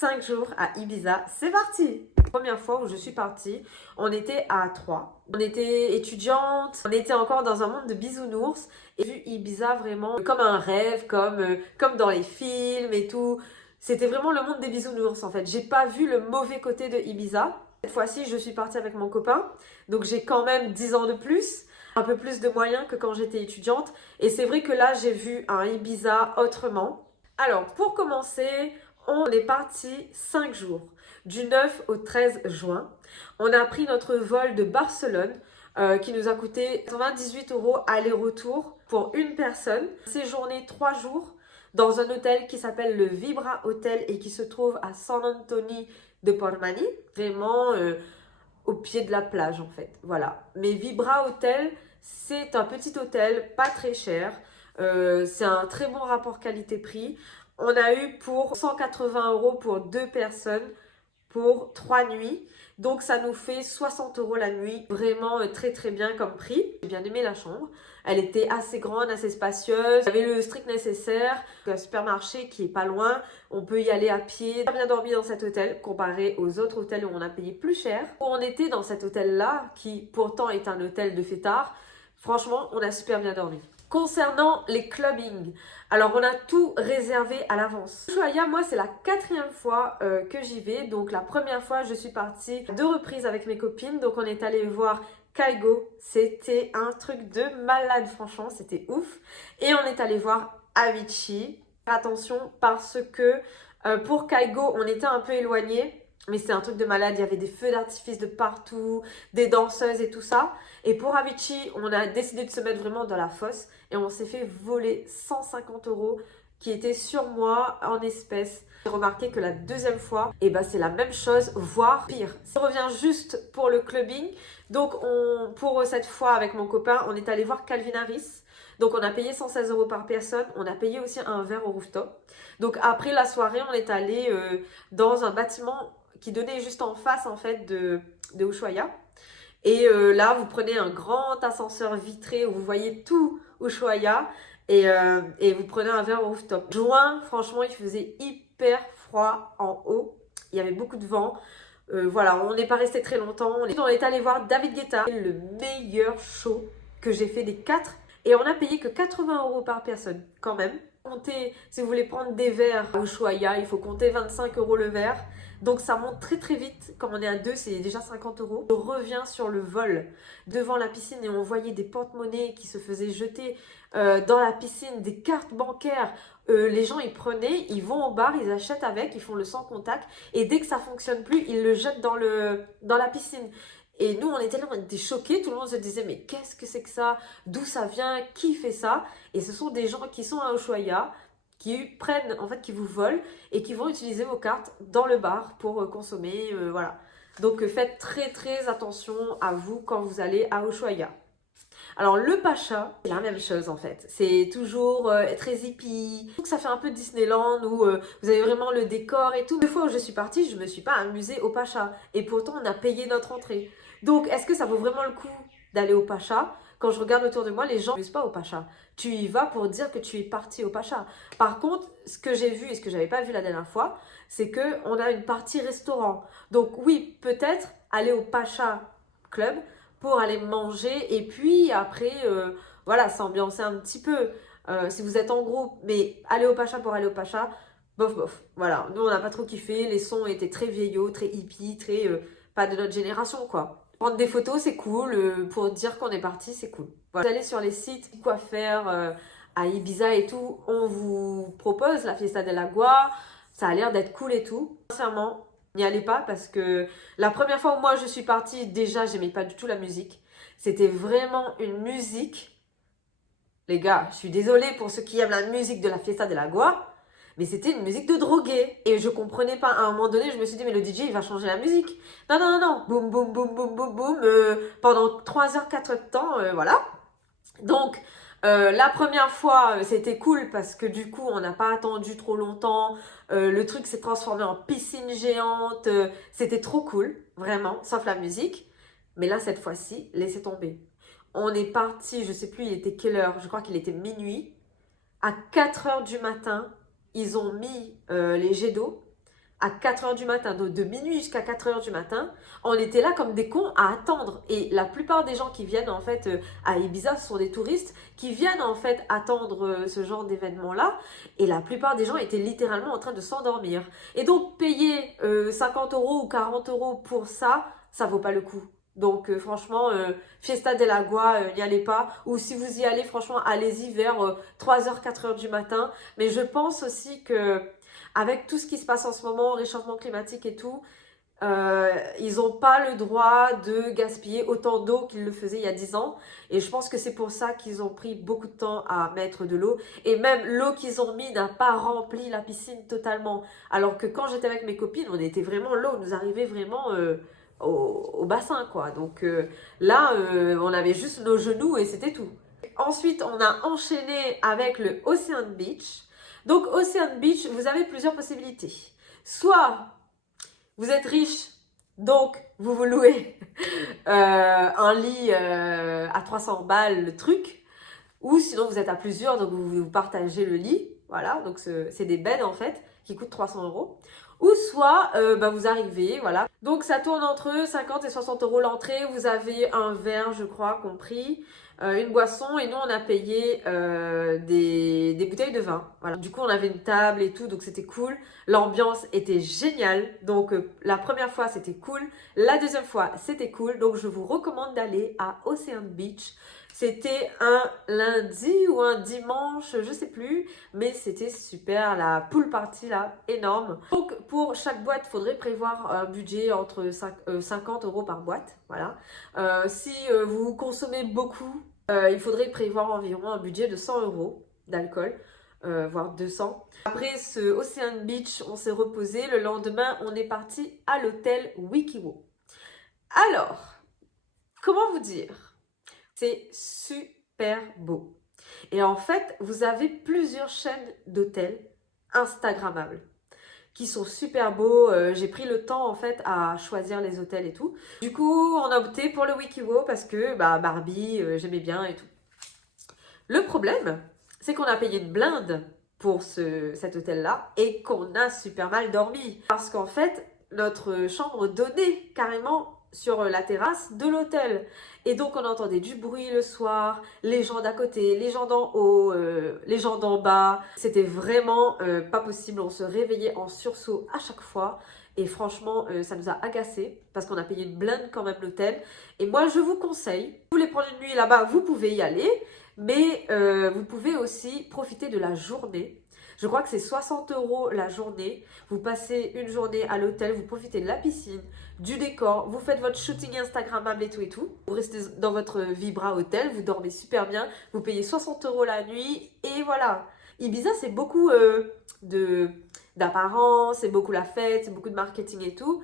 5 jours à Ibiza, c'est parti! La première fois où je suis partie, on était à 3. On était étudiantes, on était encore dans un monde de bisounours. Et j'ai vu Ibiza vraiment comme un rêve, comme dans les films et tout. C'était vraiment le monde des bisounours en fait. J'ai pas vu le mauvais côté de Ibiza. Cette fois-ci, je suis partie avec mon copain. Donc j'ai quand même 10 ans de plus. Un peu plus de moyens que quand j'étais étudiante. Et c'est vrai que là, j'ai vu un Ibiza autrement. Alors, pour commencer, on est parti 5 jours, du 9 au 13 juin. On a pris notre vol de Barcelone qui nous a coûté 98 € aller-retour pour une personne. Séjourné 3 jours dans un hôtel qui s'appelle le Vibra Hotel et qui se trouve à San Antoni de Portmany, vraiment au pied de la plage en fait. Voilà. Mais Vibra Hotel, c'est un petit hôtel, pas très cher. C'est un très bon rapport qualité-prix. On a eu pour 180 € pour 2 personnes pour 3 nuits. Donc ça nous fait 60 € la nuit. Vraiment très très bien comme prix. J'ai bien aimé la chambre. Elle était assez grande, assez spacieuse. Il y avait le strict nécessaire. Un supermarché qui est pas loin. On peut y aller à pied. J'ai bien dormi dans cet hôtel comparé aux autres hôtels où on a payé plus cher. On était dans cet hôtel-là qui pourtant est un hôtel de fêtards. Franchement, on a super bien dormi. Concernant les clubbing, alors on a tout réservé à l'avance. Ushuaïa, moi c'est la 4e fois que j'y vais. Donc la première fois je suis partie 2 reprises avec mes copines. Donc on est allé voir Kygo, c'était un truc de malade franchement, c'était ouf. Et on est allé voir Avicii. Attention parce que pour Kygo on était un peu éloigné. Mais c'est un truc de malade, il y avait des feux d'artifice de partout, des danseuses et tout ça. Et pour Avicii, on a décidé de se mettre vraiment dans la fosse et on s'est fait voler 150 € qui étaient sur moi en espèces. J'ai remarqué que la 2e fois, et ben c'est la même chose, voire pire. On revient juste pour le clubbing. Donc pour cette fois avec mon copain, on est allé voir Calvin Harris. Donc on a payé 116 € par personne. On a payé aussi un verre au rooftop. Donc après la soirée, on est allé dans un bâtiment qui donnait juste en face en fait de Ushuaïa. Et là, vous prenez un grand ascenseur vitré où vous voyez tout Ushuaïa et vous prenez un verre au rooftop. Juin, franchement, il faisait hyper froid en haut. Il y avait beaucoup de vent. Voilà, on n'est pas resté très longtemps. On est allé voir David Guetta, le meilleur show que j'ai fait des 4. Et on a payé que 80 € par personne, quand même. Si vous voulez prendre des verres à Ushuaïa, il faut compter 25 € le verre. Donc ça monte très très vite. Comme on est à 2, c'est déjà 50 €. Je reviens sur le vol devant la piscine et on voyait des porte-monnaies qui se faisaient jeter dans la piscine, des cartes bancaires. Les gens ils prenaient, ils vont au bar, ils achètent avec, ils font le sans contact et dès que ça fonctionne plus, ils le jettent dans la piscine. Et nous, on était là, on était choqués. Tout le monde se disait, mais qu'est-ce que c'est que ça? D'où ça vient? Qui fait ça? Et ce sont des gens qui sont à Ushuaïa, qui prennent, en fait, qui vous volent et qui vont utiliser vos cartes dans le bar pour consommer, voilà. Donc, faites très, très attention à vous quand vous allez à Ushuaïa. Alors, le Pacha, c'est la même chose en fait. C'est toujours très hippie. Ça fait un peu Disneyland où vous avez vraiment le décor et tout. Deux fois où je suis partie, je me suis pas amusée au Pacha. Et pourtant, on a payé notre entrée. Donc, est-ce que ça vaut vraiment le coup d'aller au Pacha? Quand je regarde autour de moi, les gens ne s'amusent pas au Pacha. Tu y vas pour dire que tu es parti au Pacha. Par contre, ce que j'ai vu et ce que j'avais pas vu la dernière fois, c'est qu'on a une partie restaurant. Donc oui, peut-être aller au Pacha Club pour aller manger et puis après, voilà, s'ambiancer un petit peu. Si vous êtes en groupe, mais aller au Pacha pour aller au Pacha, bof bof. Voilà, nous on n'a pas trop kiffé, les sons étaient très vieillots, très hippies, très pas de notre génération quoi. Prendre des photos c'est cool, pour dire qu'on est parti c'est cool. Voilà. Vous allez sur les sites quoi faire à Ibiza et tout, on vous propose la Fiesta del Agua, ça a l'air d'être cool et tout. Sincèrement, n'y allez pas parce que la première fois où moi je suis partie, déjà j'aimais pas du tout la musique. C'était vraiment une musique. Les gars, je suis désolée pour ceux qui aiment la musique de la Fiesta del Agua, mais c'était une musique de drogué. Et je comprenais pas. À un moment donné, je me suis dit, mais le DJ, il va changer la musique. Non, non, non, non. Boum, boum, boum, boum, boum, boum. Pendant 3 heures, 4 heures de temps, voilà. Donc, la première fois, c'était cool parce que du coup, on n'a pas attendu trop longtemps. Le truc s'est transformé en piscine géante. C'était trop cool, vraiment, sauf la musique. Mais là, cette fois-ci, laissez tomber. On est parti, je sais plus, il était quelle heure? Je crois qu'il était minuit. À 4 heures du matin, ils ont mis les jets d'eau. à 4 heures du matin, de minuit jusqu'à 4 heures du matin, on était là comme des cons à attendre. Et la plupart des gens qui viennent en fait à Ibiza, ce sont des touristes qui viennent en fait attendre ce genre d'événement-là. Et la plupart des gens étaient littéralement en train de s'endormir. Et donc payer 50 euros ou 40 euros pour ça, ça vaut pas le coup. Donc franchement, Fiesta del Agua, n'y allez pas. Ou si vous y allez, franchement, allez-y vers 3h, 4h du matin. Mais je pense aussi que avec tout ce qui se passe en ce moment, réchauffement climatique et tout, ils n'ont pas le droit de gaspiller autant d'eau qu'ils le faisaient il y a 10 ans. Et je pense que c'est pour ça qu'ils ont pris beaucoup de temps à mettre de l'eau. Et même l'eau qu'ils ont mis n'a pas rempli la piscine totalement. Alors que quand j'étais avec mes copines, on était vraiment, l'eau nous arrivait vraiment au bassin, quoi. Donc là, on avait juste nos genoux et c'était tout. Ensuite, on a enchaîné avec le Ocean Beach. Donc, Ocean Beach, vous avez plusieurs possibilités. Soit vous êtes riche, donc vous vous louez un lit à 300 balles, le truc. Ou sinon, vous êtes à plusieurs, donc vous partagez le lit. Voilà, donc c'est des beds en fait qui coûtent 300 euros. Ou soit vous arrivez, voilà. Donc ça tourne entre 50 et 60 euros l'entrée. Vous avez un verre, je crois, compris, une boisson. Et nous, on a payé des bouteilles de vin. Voilà. Du coup, on avait une table et tout, donc c'était cool. L'ambiance était géniale. Donc la première fois, c'était cool. La deuxième fois, c'était cool. Donc je vous recommande d'aller à Ocean Beach. C'était un lundi ou un dimanche, je sais plus, mais c'était super, la pool party là, énorme. Donc pour chaque boîte, il faudrait prévoir un budget entre 50 euros par boîte, voilà. Si vous consommez beaucoup, il faudrait prévoir environ un budget de 100 euros d'alcool. Voire 200. Après ce Ocean Beach, on s'est reposé. Le lendemain, on est parti à l'hôtel Wikiwo. Alors, comment vous dire? C'est super beau. Et en fait, vous avez plusieurs chaînes d'hôtels Instagrammables qui sont super beaux. J'ai pris le temps en fait à choisir les hôtels et tout. Du coup, on a opté pour le Wikiwo parce que Barbie, j'aimais bien et tout. Le problème, c'est qu'on a payé une blinde pour cet hôtel-là et qu'on a super mal dormi. Parce qu'en fait, notre chambre donnait carrément sur la terrasse de l'hôtel. Et donc, on entendait du bruit le soir, les gens d'à côté, les gens d'en haut, les gens d'en bas. C'était vraiment pas possible. On se réveillait en sursaut à chaque fois. Et franchement, ça nous a agacés parce qu'on a payé une blinde quand même l'hôtel. Et moi, je vous conseille, si vous voulez prendre une nuit là-bas, vous pouvez y aller. Mais vous pouvez aussi profiter de la journée. Je crois que c'est 60 euros la journée. Vous passez une journée à l'hôtel, vous profitez de la piscine, du décor, vous faites votre shooting Instagrammable et tout et tout. Vous restez dans votre Vibra hôtel, vous dormez super bien, vous payez 60 euros la nuit et voilà. Ibiza, c'est beaucoup d'apparence, c'est beaucoup la fête, c'est beaucoup de marketing et tout.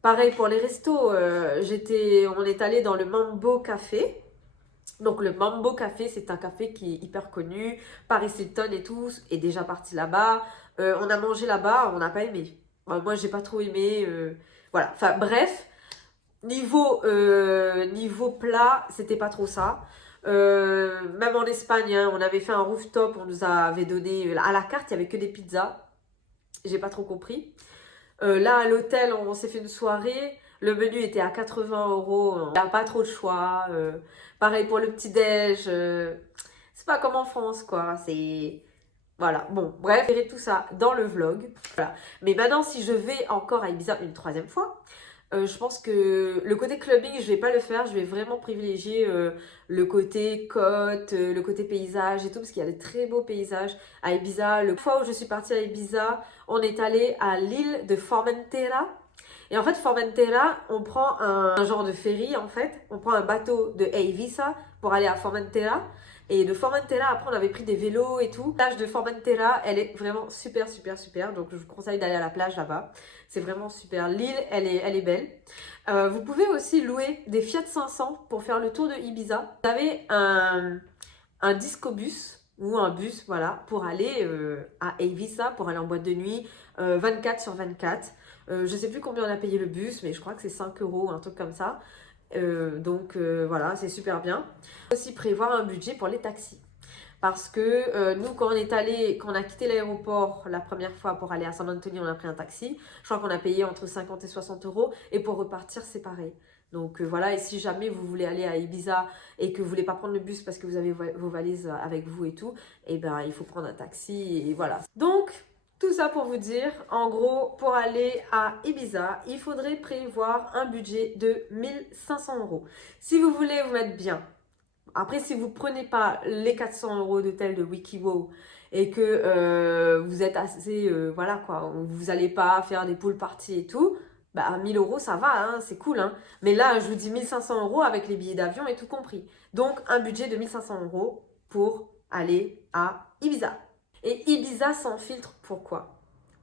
Pareil pour les restos, on est allé dans le Mambo Café. Donc le Mambo Café, c'est un café qui est hyper connu. Paris Hilton et tout est déjà parti là-bas. On a mangé là-bas, on n'a pas aimé. Moi, j'ai pas trop aimé. Voilà. Enfin bref, niveau plat, c'était pas trop ça. Même en Espagne, hein, on avait fait un rooftop, on nous avait donné à la carte, il y avait que des pizzas. J'ai pas trop compris. Là, à l'hôtel, on s'est fait une soirée. Le menu était à 80 euros. On n'a pas trop de choix. Pareil pour le petit-déj. C'est pas comme en France, quoi. C'est... Voilà. Bon, bref, je verrai tout ça dans le vlog. Voilà. Mais maintenant, si je vais encore à Ibiza une troisième fois, je pense que le côté clubbing, je vais pas le faire. Je vais vraiment privilégier le côté côte, le côté paysage et tout, parce qu'il y a de très beaux paysages à Ibiza. La fois où je suis partie à Ibiza, on est allé à l'île de Formentera. Et en fait, Formentera, on prend un genre de ferry, en fait. On prend un bateau de Eivissa pour aller à Formentera. Et de Formentera, après, on avait pris des vélos et tout. La plage de Formentera, elle est vraiment super, super, super. Donc, je vous conseille d'aller à la plage là-bas. C'est vraiment super. L'île, elle est belle. Vous pouvez aussi louer des Fiat 500 pour faire le tour de Ibiza. Vous avez un discobus ou un bus, voilà, pour aller à Eivissa, pour aller en boîte de nuit, 24 sur 24. Je sais plus combien on a payé le bus, mais je crois que c'est 5 euros, un truc comme ça. Donc voilà, c'est super bien. Aussi prévoir un budget pour les taxis. Parce que nous, quand on a quitté l'aéroport la première fois pour aller à San Antonio, on a pris un taxi. Je crois qu'on a payé entre 50 et 60 euros. Et pour repartir, c'est pareil. Donc voilà, et si jamais vous voulez aller à Ibiza et que vous voulez pas prendre le bus parce que vous avez vos valises avec vous et tout, et ben il faut prendre un taxi et voilà. Donc tout ça pour vous dire, en gros, pour aller à Ibiza, il faudrait prévoir un budget de 1500 euros. Si vous voulez vous mettre bien. Après, si vous prenez pas les 400 euros d'hôtel de WikiWow et que vous êtes assez, voilà quoi, vous n'allez pas faire des pool parties et tout, bah 1000 euros ça va, hein, c'est cool. Hein. Mais là, je vous dis 1500 euros avec les billets d'avion et tout compris. Donc, un budget de 1500 euros pour aller à Ibiza. Et Ibiza sans filtre, pourquoi ?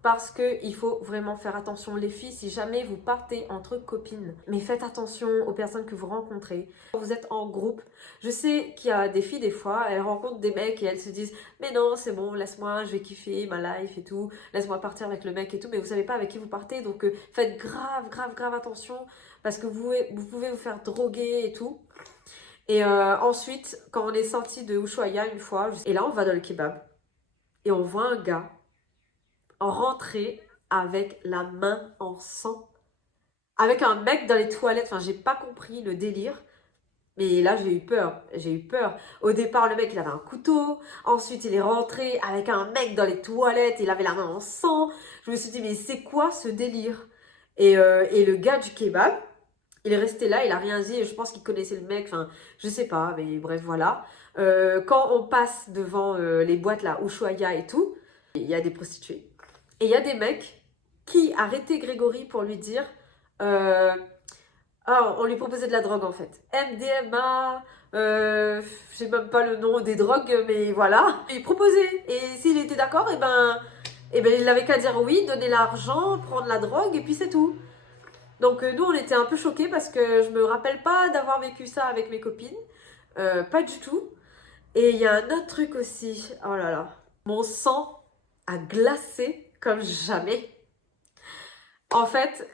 Parce qu'il faut vraiment faire attention les filles si jamais vous partez entre copines. Mais faites attention aux personnes que vous rencontrez. Quand vous êtes en groupe, je sais qu'il y a des filles des fois, elles rencontrent des mecs et elles se disent « Mais non, c'est bon, laisse-moi, je vais kiffer ma life et tout. Laisse-moi partir avec le mec et tout. » Mais vous savez pas avec qui vous partez. Donc faites grave attention parce que vous pouvez vous faire droguer et tout. Et ensuite, quand on est sorti de Ushuaïa une fois, et là on va dans le kebab et on voit un gars rentrer avec la main en sang, avec un mec dans les toilettes. Enfin, j'ai pas compris le délire. Mais là, j'ai eu peur. Au départ, le mec, il avait un couteau. Ensuite, il est rentré avec un mec dans les toilettes. Il avait la main en sang. Je me suis dit, mais c'est quoi ce délire? Et le gars du kebab, il est resté là, il a rien dit. Je pense qu'il connaissait le mec. Enfin, je sais pas. Mais bref, voilà. Quand on passe devant les boîtes, là, Ushuaïa et tout, il y a des prostituées. Et il y a des mecs qui arrêtaient Grégory pour lui dire... on lui proposait de la drogue en fait. MDMA, je sais même pas le nom des drogues, mais voilà. Il proposait. Et s'il était d'accord, il n'avait qu'à dire oui, donner l'argent, prendre la drogue, et puis c'est tout. Donc nous, on était un peu choqués parce que je me rappelle pas d'avoir vécu ça avec mes copines. Pas du tout. Et il y a un autre truc aussi. Oh là là. Mon sang a glacé comme jamais. En fait,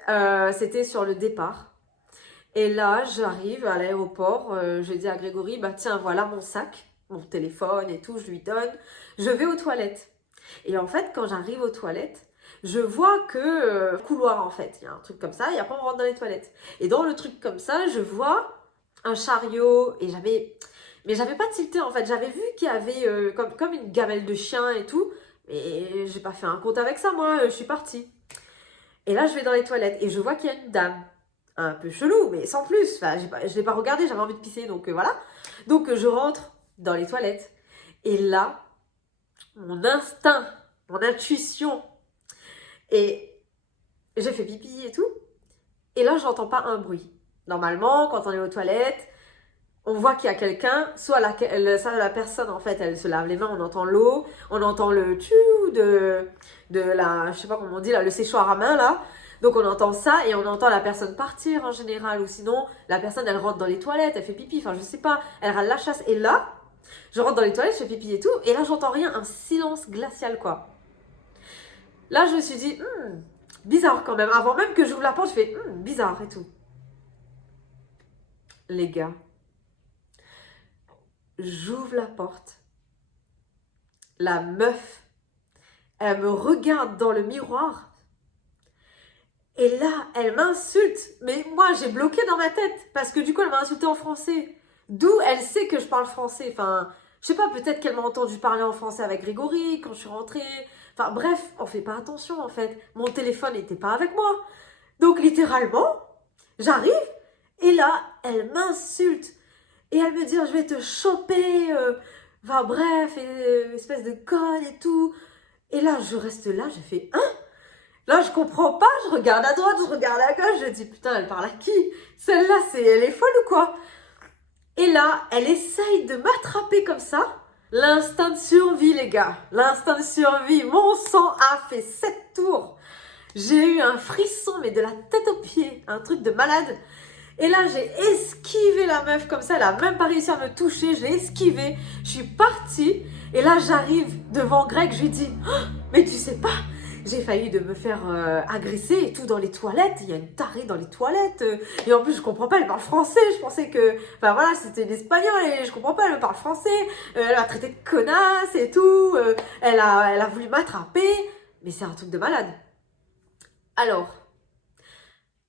c'était sur le départ. Et là, j'arrive à l'aéroport, je dis à Grégory, bah tiens, voilà mon sac, mon téléphone et tout, je lui donne. Je vais aux toilettes. Et en fait, quand j'arrive aux toilettes, je vois que couloir en fait, il y a un truc comme ça, et après on rentre dans les toilettes. Et dans le truc comme ça, je vois un chariot, et j'avais pas tilté en fait, j'avais vu qu'il y avait comme une gamelle de chien et tout, mais j'ai pas fait un compte avec ça moi, je suis partie. Et là, je vais dans les toilettes, et je vois qu'il y a une dame. Un peu chelou, mais sans plus. Enfin, je ne l'ai pas regardé, j'avais envie de pisser, donc voilà. Donc je rentre dans les toilettes. Et là, mon instinct, mon intuition, et j'ai fait pipi et tout. Et là, j'entends pas un bruit. Normalement, quand on est aux toilettes, on voit qu'il y a quelqu'un, soit la personne, en fait, elle se lave les mains, on entend l'eau, on entend le tchou de la, je sais pas comment on dit, là, le séchoir à main, là. Donc on entend ça et on entend la personne partir en général, ou sinon la personne elle rentre dans les toilettes, elle fait pipi, enfin je sais pas, elle râle la chasse. Et là, je rentre dans les toilettes, je fais pipi et tout, et là j'entends rien, un silence glacial quoi. Là je me suis dit, bizarre quand même, avant même que j'ouvre la porte, je fais, bizarre et tout. Les gars, j'ouvre la porte, la meuf, elle me regarde dans le miroir. Et là, elle m'insulte. Mais moi, j'ai bloqué dans ma tête. Parce que du coup, elle m'a insulté en français. D'où elle sait que je parle français. Enfin, je sais pas, peut-être qu'elle m'a entendu parler en français avec Grégory quand je suis rentrée. Enfin, bref, on fait pas attention en fait. Mon téléphone n'était pas avec moi. Donc, littéralement, j'arrive. Et là, elle m'insulte. Et elle me dit, je vais te choper. Enfin, bref, espèce de conne et tout. Et là, je reste là, j'ai fait, Là, je comprends pas, je regarde à droite, je regarde à gauche, je dis putain, elle parle à qui? Celle-là, elle est folle ou quoi? Et là, elle essaye de m'attraper comme ça. L'instinct de survie, les gars. L'instinct de survie. Mon sang a fait 7 tours. J'ai eu un frisson, mais de la tête aux pieds. Un truc de malade. Et là, j'ai esquivé la meuf comme ça. Elle a même pas réussi à me toucher. Je l'ai esquivé. Je suis partie. Et là, j'arrive devant Greg. Je lui dis, mais tu sais pas, J'ai failli de me faire agresser et tout dans les toilettes. Il y a une tarée dans les toilettes. Et en plus, je comprends pas, elle parle français. Je pensais que, enfin voilà, c'était l'espagnol et je comprends pas, elle parle français. Elle m'a traité de connasse et tout. Elle a voulu m'attraper. Mais c'est un truc de malade. Alors,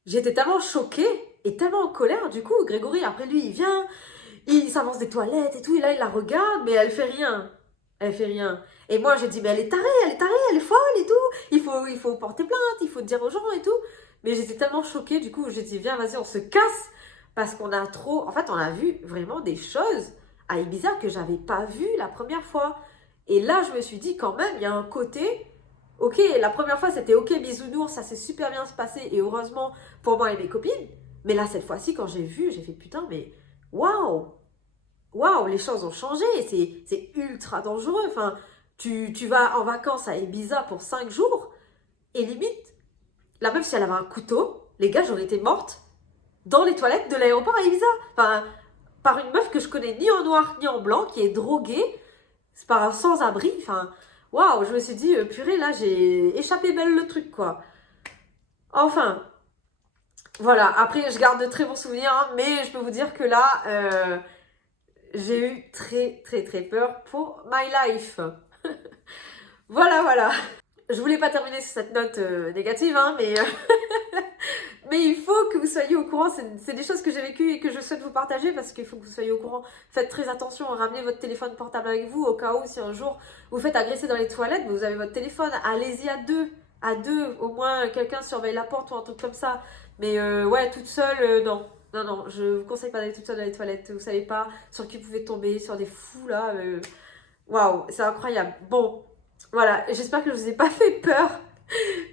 j'étais tellement choquée et tellement en colère. Du coup, Grégory, après lui, il vient, il s'avance des toilettes et tout. Et là, il la regarde, mais elle fait rien. Elle fait rien. Et moi, j'ai dit, mais elle est tarée, elle est tarée, elle est folle et tout. Il faut porter plainte, il faut dire aux gens et tout. Mais j'étais tellement choquée, du coup, j'ai dit, viens, vas-y, on se casse. Parce qu'on a trop. En fait, on a vu vraiment des choses à Ibiza que j'avais pas vues la première fois. Et là, je me suis dit, quand même, il y a un côté. Ok, la première fois, c'était ok, bisounours, ça s'est super bien se passer. Et heureusement pour moi et mes copines. Mais là, cette fois-ci, quand j'ai vu, j'ai fait putain, mais waouh! Waouh, les choses ont changé, c'est ultra dangereux. Enfin, tu vas en vacances à Ibiza pour 5 jours, et limite, la meuf, si elle avait un couteau, les gars, j'en étais morte dans les toilettes de l'aéroport à Ibiza. Enfin, par une meuf que je connais ni en noir ni en blanc, qui est droguée, c'est par un sans-abri. Enfin, waouh, je me suis dit, purée, là, j'ai échappé belle le truc, quoi. Enfin, voilà. Après, je garde de très bons souvenirs, hein, mais je peux vous dire que là, j'ai eu très très très peur pour my life. Voilà, voilà. Je voulais pas terminer sur cette note négative, hein, mais il faut que vous soyez au courant. C'est des choses que j'ai vécues et que je souhaite vous partager parce qu'il faut que vous soyez au courant. Faites très attention, ramenez votre téléphone portable avec vous au cas où si un jour vous faites agresser dans les toilettes, vous avez votre téléphone. Allez-y à deux. À deux, au moins quelqu'un surveille la porte ou un truc comme ça. Mais ouais, toute seule, non. Non, non, je vous conseille pas d'aller toute seule dans les toilettes. Vous savez pas sur qui vous pouvez tomber, sur des fous là. Waouh, c'est incroyable. Bon, voilà, j'espère que je vous ai pas fait peur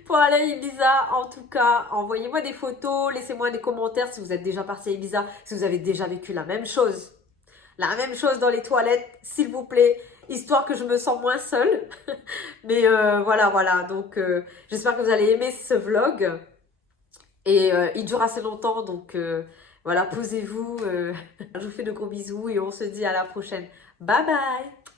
pour aller à Ibiza. En tout cas, envoyez-moi des photos, laissez-moi des commentaires si vous êtes déjà parti à Ibiza, si vous avez déjà vécu la même chose. La même chose dans les toilettes, s'il vous plaît, histoire que je me sens moins seule. Mais voilà, voilà. Donc, j'espère que vous allez aimer ce vlog. Et il dure assez longtemps, donc voilà, posez-vous. Je vous fais de gros bisous et on se dit à la prochaine. Bye bye!